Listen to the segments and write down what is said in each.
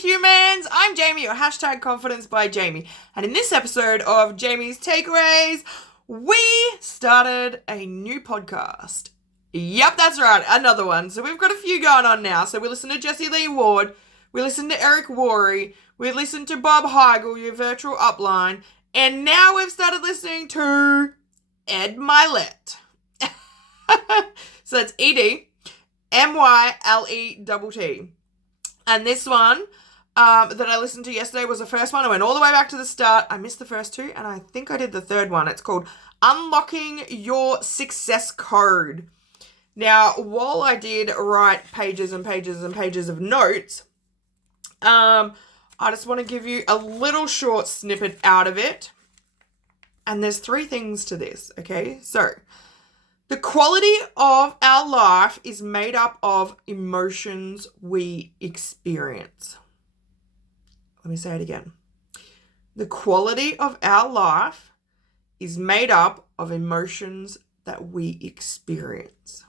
humans. I'm Jamie, your hashtag confidence by Jamie. And in this episode of Jamie's Takeaways, we started a new podcast. Yep, that's right, another one. So we've got a few going on now. So we listen to Jessie Lee Ward, we listen to Eric Worre, we listen to Bob Heigl, your virtual upline, and now we've started listening to Ed Mylett. So that's Ed Mylett. And this one that I listened to yesterday was the first one. I went all the way back to the start. I missed the first two, and I think I did the third one. It's called Unlocking Your Success Code. Now, while I did write pages and pages and pages of notes, I just want to give you a little short snippet out of it. And there's three things to this, okay? So, the quality of our life is made up of emotions we experience. Let me say it again. The quality of our life is made up of emotions that we experience.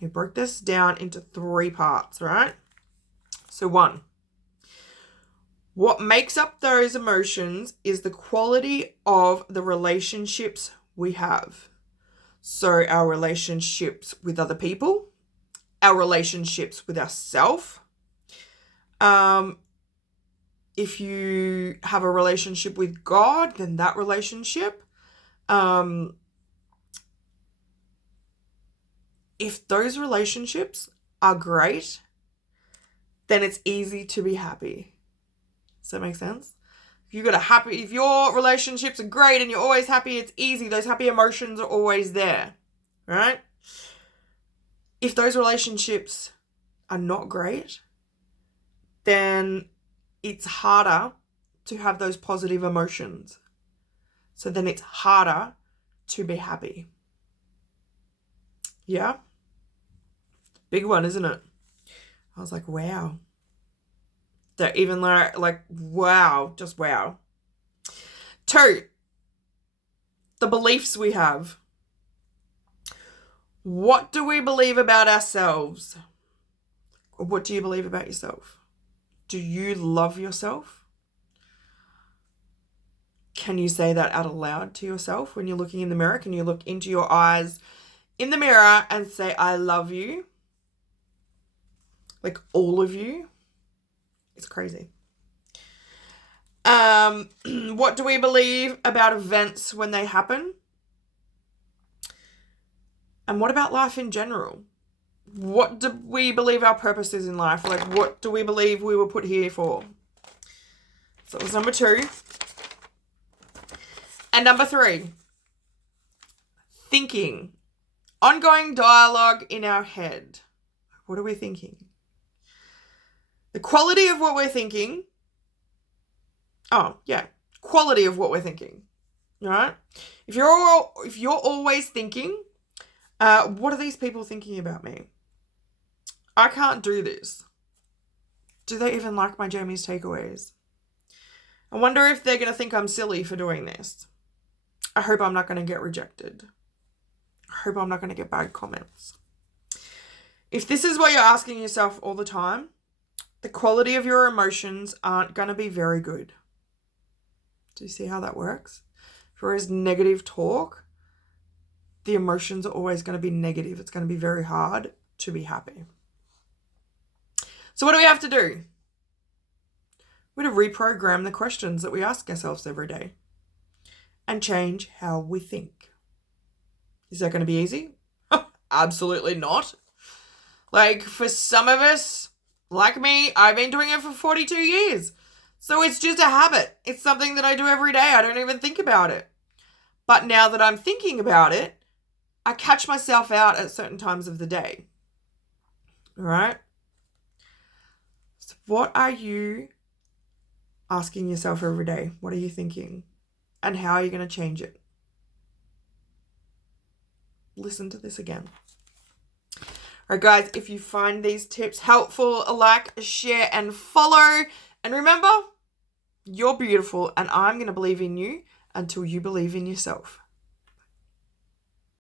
We broke this down into three parts, right? So 1, what makes up those emotions is the quality of the relationships we have. So our relationships with other people, our relationships with ourselves. If you have a relationship with God, then that relationship. If those relationships are great, then it's easy to be happy. Does that make sense? If your relationships are great and you're always happy, it's easy. Those happy emotions are always there, right? If those relationships are not great, then it's harder to have those positive emotions. So then it's harder to be happy. Yeah? Big one, isn't it? I was like, wow. That even like, wow, just wow. 2, the beliefs we have. What do we believe about ourselves? What do you believe about yourself? Do you love yourself? Can you say that out loud to yourself when you're looking in the mirror? Can you look into your eyes in the mirror and say, I love you? Like all of you? It's crazy. What do we believe about events when they happen? And what about life in general? What do we believe our purpose is in life? Like, what do we believe we were put here for? So that was number 2. And number 3, thinking. Ongoing dialogue in our head. What are we thinking? The quality of what we're thinking. Quality of what we're thinking. All right? If you're always thinking, what are these people thinking about me? I can't do this. Do they even like my Jamie's Takeaways? I wonder if they're going to think I'm silly for doing this. I hope I'm not going to get rejected. I hope I'm not going to get bad comments. If this is what you're asking yourself all the time, the quality of your emotions aren't going to be very good. Do you see how that works? If there is negative talk, the emotions are always going to be negative. It's going to be very hard to be happy. So what do we have to do? We have to reprogram the questions that we ask ourselves every day and change how we think. Is that going to be easy? Absolutely not. Like for some of us, like me, I've been doing it for 42 years. So it's just a habit. It's something that I do every day. I don't even think about it. But now that I'm thinking about it, I catch myself out at certain times of the day. All right? So what are you asking yourself every day? What are you thinking? And how are you going to change it? Listen to this again. All right, guys, if you find these tips helpful, like, share, and follow. And remember, you're beautiful, and I'm going to believe in you until you believe in yourself.